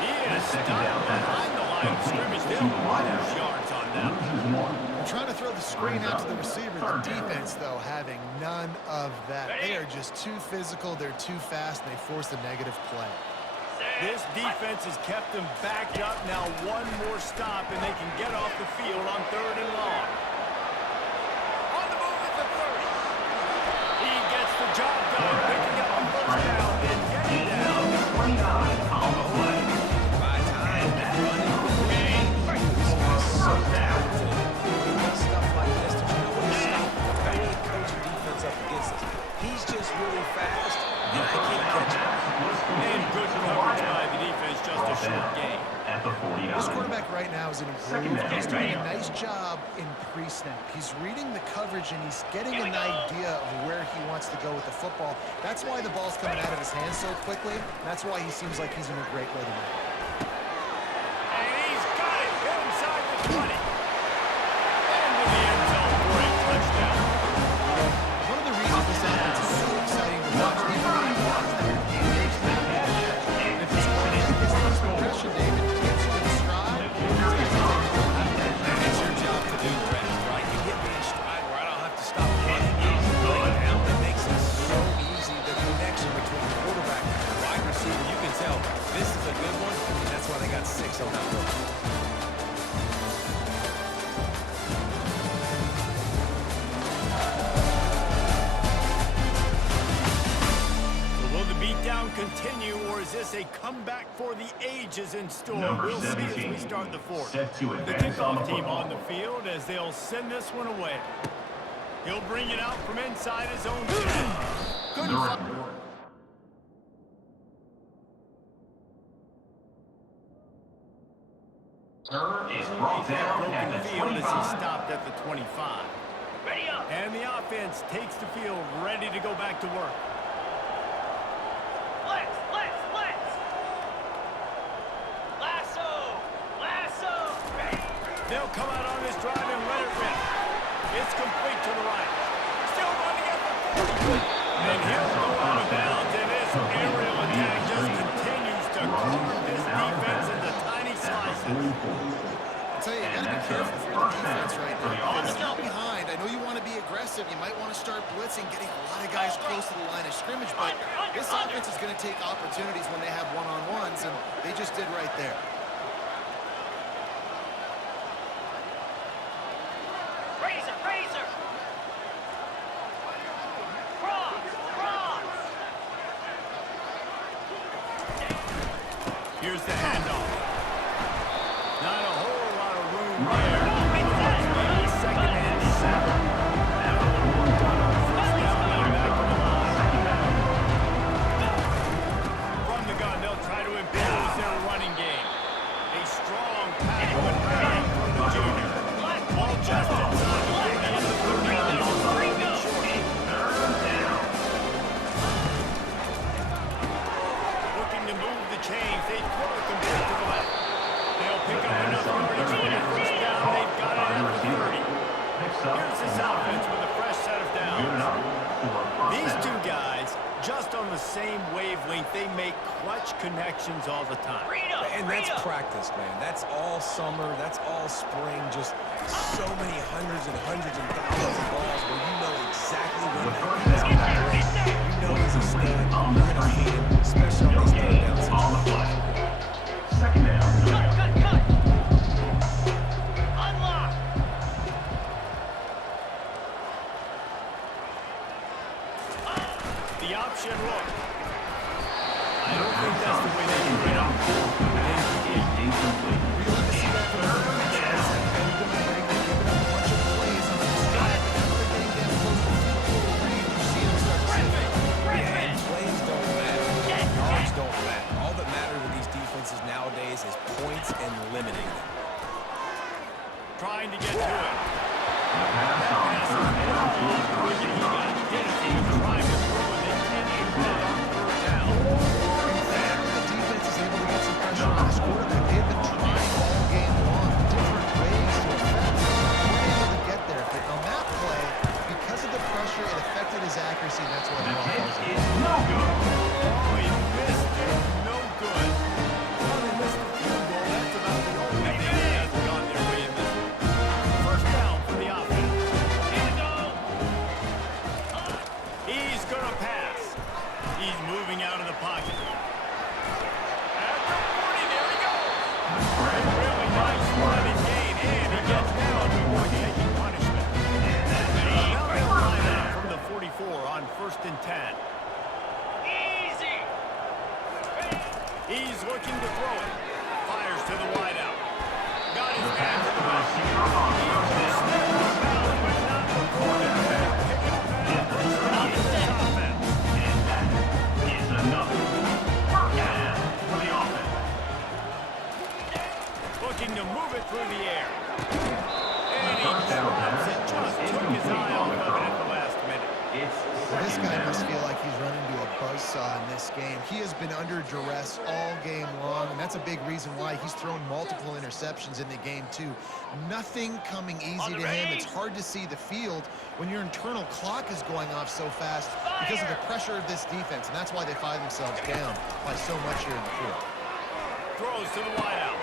He is stopped behind the line of scrimmage. They'll lose yards on that. They're trying to throw the screen out to the receiver. The defense, though, having none of that. They are just too physical. They're too fast, and they force a negative play. This defense has kept them backed up. Now one more stop, and they can get off the field on 3rd and long. On the move at the 30. He gets the job done, picking up the first down and getting down. 29 on the play. By time, running the game. This guy's so talented. He does stuff like this. There's no way to stop him. There's no way to coach a defense up against us. He's just really fast, and I can't catch him. And good coverage by the defense, just a short game. At the 49. This quarterback right now is an improved. He's doing a nice job in pre-snap. He's reading the coverage, and he's getting an idea of where he wants to go with the football. That's why the ball's coming out of his hands so quickly. That's why he seems like he's in a great rhythm. And he's got it inside the 20. Into the end zone for a touchdown. One of the reasons this offense is so exciting to watch, even when you watch them, if this quarterback gets first impression, David, keeps you in stride, It's your job to do the rest, right? You get me in stride where I don't have to stop running. Laying down, that makes it so easy. The connection between quarterback and wide receiver, you can tell this is a good one, and that's why they got 6 on that one. Will the beatdown continue, or is this a comeback for the ages in store? Number We'll see as 17, we start the 4th. set to The advance on the kickoff team football. on the field as they'll send this one away. He'll bring it out from inside his own 10. Good fight. Is brought down Broken at the field as he 25. stopped at the 25. Ready up. And the offense takes the field, ready to go back to work. Let's. Lasso. Ready. They'll come out on this drive and let it rip. It's complete to the right. Still running at the 40. And he'll go out of bounds, and this aerial attack just continues to carve this defense into tiny slices. I'll tell you, you got to be careful for the defense right now. Because if you're behind, I know you want to be aggressive. You might want to start blitzing, getting a lot of guys close to the line of scrimmage. But this offense is going to take opportunities when they have one-on-ones, and they just did right there. Razor. Cross. Here's the handoff. Not Maybe second and 7. Now we're done on first down, now back to the line. From the gun, they'll try to impose their running game. A strong pack with running from the junior. Ball just inside the 40 and the 30. Looking to move the chains. They throw it complete to the left. They'll pick up enough yardage for the first down. They've got it at the 30. Here's this offense with a fresh set of downs. These two guys, just on the same wavelength, they make clutch connections all the time. And that's practice, man. That's all summer. That's all spring. Just so many hundreds and thousands of balls where you know exactly when that is going to break. You know he's a stud. You're going to feed him, especially on these third down situations. Second down. Cut. Unlock. The option look. I don't think that's the way they can get up. Plays don't matter. Yards don't matter. All that matters with these defenses nowadays is points and limiting them. Trying to get to it. Pass on third down. Trying to throw it. They can't even get it on third down. The defense is able to get some pressure on this quarterback. They've been trying all game long, different ways to affect him. We're able to get there, but on that play, because of the pressure, it affected his accuracy, and that's why the ball falls in. No good. Oh, he missed it. No good. Well, they missed the field goal. That's about the only thing that hasn't gone their way in this one. First down for the offense. He's going to pass. He's moving out of the pocket. At the 40, there he goes. A really nice running gain, and he gets down before taking punishment. Now they'll line up from the 44 on 1st and 10. Easy. He's looking to throw it. Fires to the wideout. Got his man to the right. He's stepped out of bounds, but not before the pick up that first down for this offense. And that is another first down for the offense. Looking to move it through the air. And he drops it. Just took his eye off of it at the last minute. This guy must feel like he's run into a buzzsaw in this game. He has been under duress all game long, and that's a big reason why he's thrown multiple interceptions in the game, too. Nothing coming easy to him. It's hard to see the field when your internal clock is going off so fast because of the pressure of this defense, and that's why they find themselves down by so much here in the fourth. Throws to the wideout.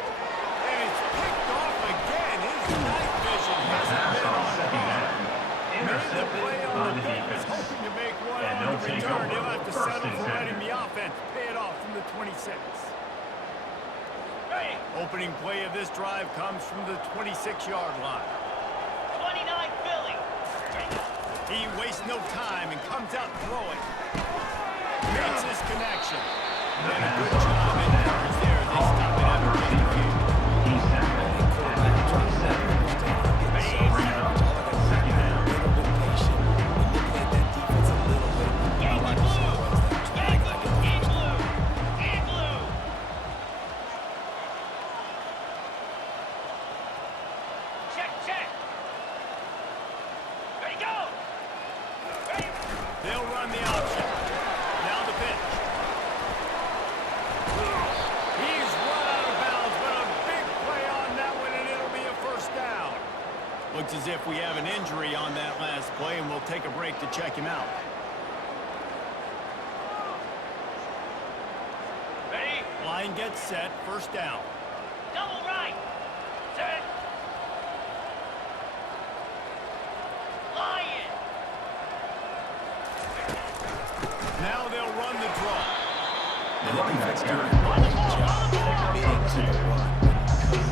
And it's picked off again. His night vision hasn't been on point. Made the play on the defense, hoping to make one on the return. He'll have to settle for letting the offense pay it off from the 26. Ready. Opening play of this drive comes from the 26-yard line. 29 Philly. He wastes no time and comes out throwing. Makes his connection. And a good job in coverage there. They stop it after 50 feet. Check. Ready, go. Ready. They'll run the option. Now the pitch. He's run out of bounds, but a big play on that one, and it'll be a first down. Looks as if we have an injury on that last play, and we'll take a break to check him out. Ready. Line gets set, first down. Double right. Set. Lion. Now they'll run the draw. And the defense doing a great job committing to the run.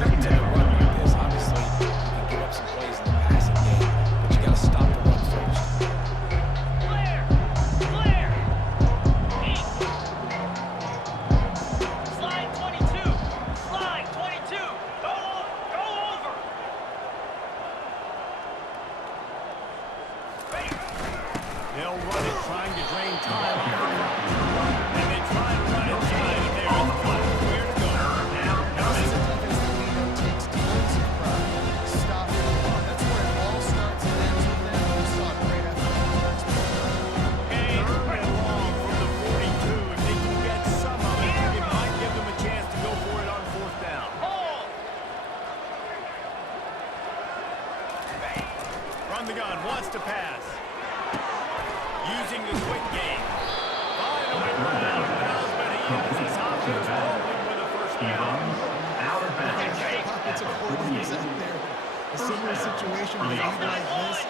Commit to the run like this. Obviously, you can give up some plays in the passing game, but you got to stop the run first. Clear. Slide 22. Go over. the gun, wants to pass. Using the quick game. Finally run out of bounds, but he has his offense rolling with a first down. Out of bounds. Offensive coordinators out there. A similar situation with a lead like this.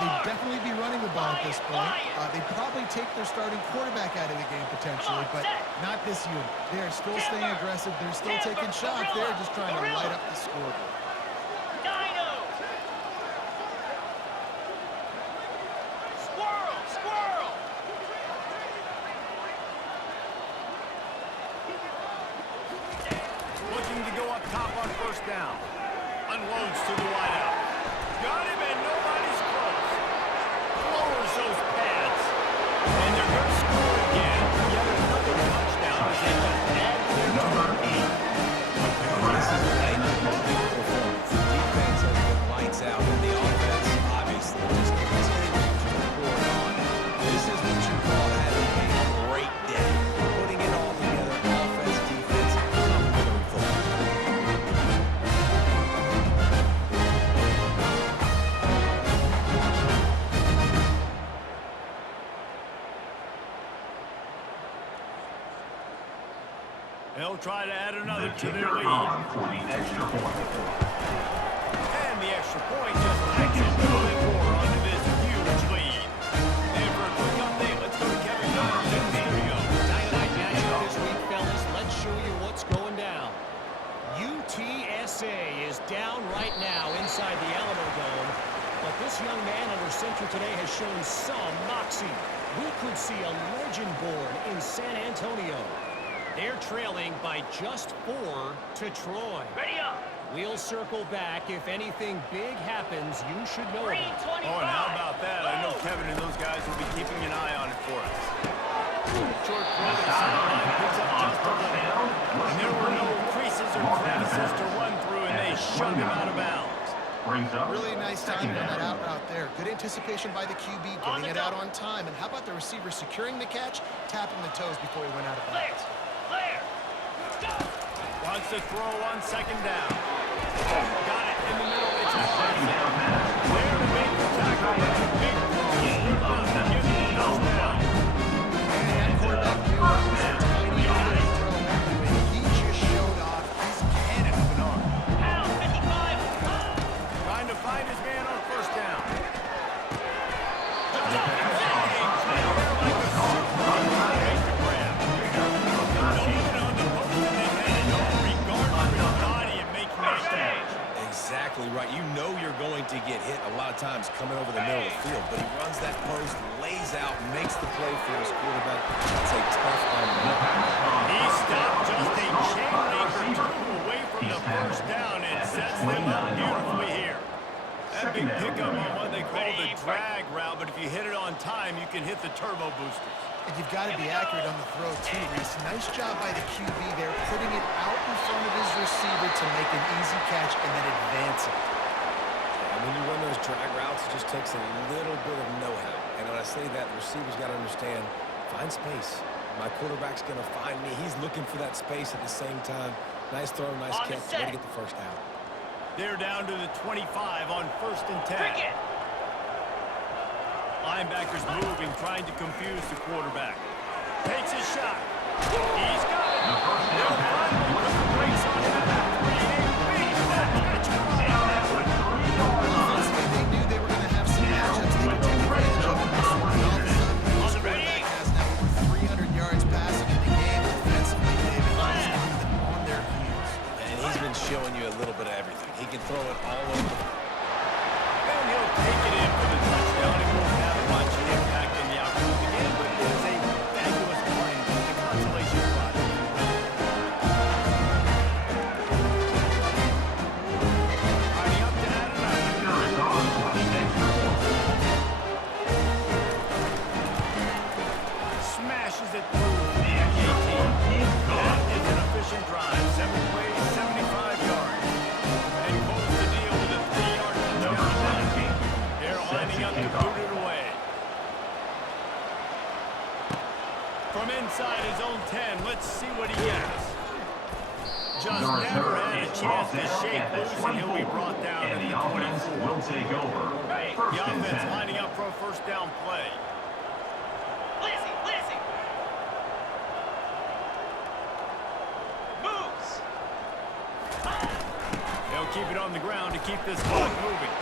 They'd definitely be running the ball at this point. They'd probably take their starting quarterback out of the game potentially, but not this unit. They're still staying aggressive. They're still taking shots. They're just trying to light up the scoreboard. Dinos! Squirrel! Squirrel! Looking to go up top on first down. Unloads to the wideout. Got him and nobody's close. Lowers those pads. And they're going to score again. Yet another touchdown as they just add to their Number 8. This is a big performance. The defense has been lights out, and the offense, obviously, just continues to pour it on. This is what you call having a great day. Putting it all together, offense, defense, complementary football. They'll try to add another to their Kicker lead. on for the extra point. And the extra point just takes it moving more onto this huge lead. And for a quick update, let's go to Kevin Jones in the studio. Dynamite matchup this week, fellas. Let's show you what's going down. UTSA is down right now inside the Alamo Dome, but this young man under center today has shown some moxie. We could see a legend born in San Antonio. They're trailing by just 4 to Troy. Ready up! We'll circle back. If anything big happens, you should know Green about it. 25! Oh, and how about that? I know Kevin and those guys will be keeping an eye on it for us. Short throw to the sideline, picks up just a little. And there were no creases or crevices to run through, and they shoved him out of bounds. Brings up Really nice second timing on that down. out route there. Good anticipation by the QB, On getting the it out double. on time. And how about the receiver securing the catch, tapping the toes before he went out of Clear! bounds? Clear! Go! Wants to throw on second down. Got it in the middle. It's a Second down pass. there to make the tackle. That's a big throw. Good enough to give him a touchdown. And that quarterback knew that was a tiny bit of throw anyway. He just showed off his cannon of an arm. Pound 55! Trying to find his man on first down. Exactly right. You know you're going to get hit a lot of times coming over the middle of the field, but he runs that post, lays out, makes the play for his quarterback. That's a tough unlock. He stopped just a chain link or two away from the first down and sets them up beautifully here. That big pickup on what they call the drag route, but if you hit it on time, you can hit the turbo boosters. And you've got to be accurate on the throw, too, Reese. Nice job by the QB there, putting it out in front of his receiver to make an easy catch and then advance it. And when you run those drag routes, it just takes a little bit of know-how. And when I say that, the receiver's got to understand, find space. My quarterback's going to find me. He's looking for that space at the same time. Nice throw, nice On the catch. set. Way to get the first down. They're down to the 25 on 1st and 10. Bring it! Linebackers moving, trying to confuse the quarterback. Takes his shot. He's got it. They'll finally put the brakes on him at the 3-8. Beats that catch. Offensively, they knew they were going to have some matchups they could take advantage of in this one. And all of a sudden, this quarterback has now over 300 yards passing in the game. Defensively, David has got them on their heels. And he's been showing you a little bit of everything. He can throw it all over. And he'll take it in for the touchdown. It won't have much impact on the outcome of the game, but it is a fabulous play. The consolation prize. Riding up to add another. Kicker is on for the extra point. Smashes it through the 18. That is an efficient drive. 7 plays, 75 yards. And close the deal with a 3-yard Number touchdown. 17. They're lining up to Kickoff. boot it away. From inside his own 10, let's see what he gets. Just Guard never Turner had a is chance brought to down shake at the loose, and he'll be 24. brought down And at the the offense 24. will take over. Hey, First The and offense 10. lining up for a first down play. Lizzie, Lizzie. Moves. They'll keep it on the ground to keep this clock moving.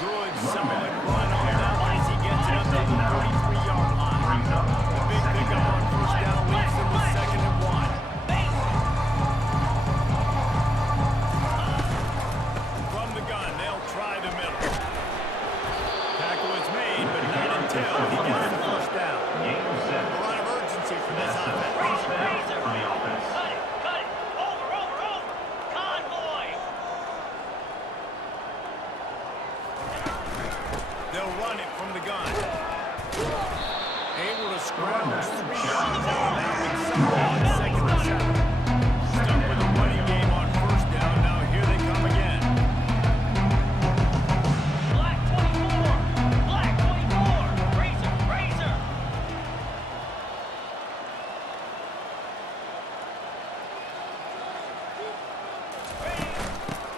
Good, solid run on that one as he gets it up to the 33-yard line. Brings up The big second pickup on down. first down leaves them with 2nd and 1. From the gun, they'll try the middle. Tackle is made, but not until he gets the first down. Game A 7. lot of urgency for this That's the offense. first down for the offense. Cut it, cut it. Over, over, over. Convoy. They'll run it from the gun. Able to scramble 3 yards out of that with somehow on 2nd and 7. Stuck with a running game on first down. Now here they come again. Black 24. Black 24. Razor, razor.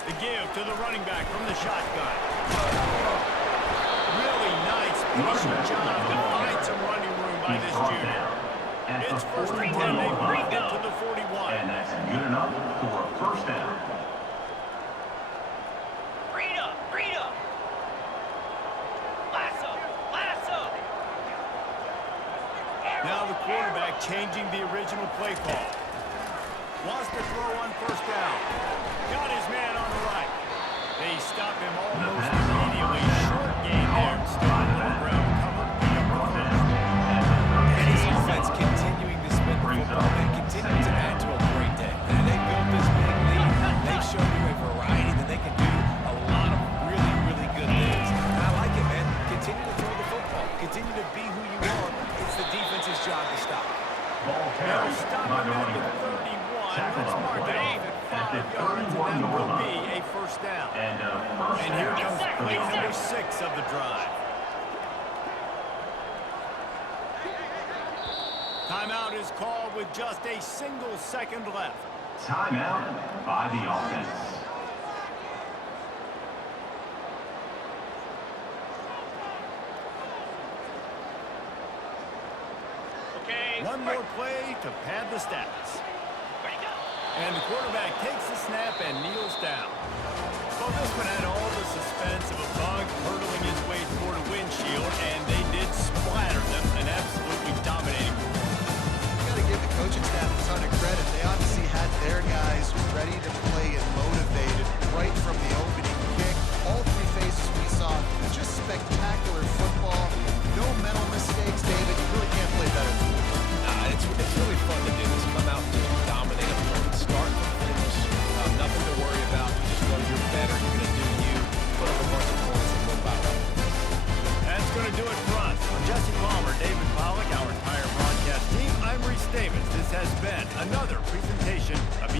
The give to the running back from the shotgun. Really nice, patient job to find some running room by He's this brought junior. down at the It's first and 10. 41 They yard bring line. it to the 41. And that's good enough for a first down. Rita, Rita. Lasso, lasso. Now the quarterback changing the original play call. Wants to throw on first down. Got his man on the right. They stop him almost immediately. Short gain there. Still a little ground cover. Pick up the first. And his offense continuing to spin the football and continuing to add to a great day. And they built this big lead. They've shown you a variety that they can do a lot of really, really good things. And I like it, man. Continue to throw the football. Continue to be who you are. It's the defense's job to stop. Ball They'll carried stop by him the at running the back. 31. Tackled Let's on mark it play off at at the 5 yards, and 31 that will yard be line. a first down. And a first And here down comes for play the number offense. 6 of the drive. Timeout is called with just a single second left. Timeout by the offense. Okay. One more play to pad the stats. Ready, go. And the quarterback takes the snap and kneels down. Well, this one had all the suspense of a bug hurtling his way toward a windshield, and they did splatter them and absolutely dominating. You got to give the coaching staff a ton of credit. They obviously had their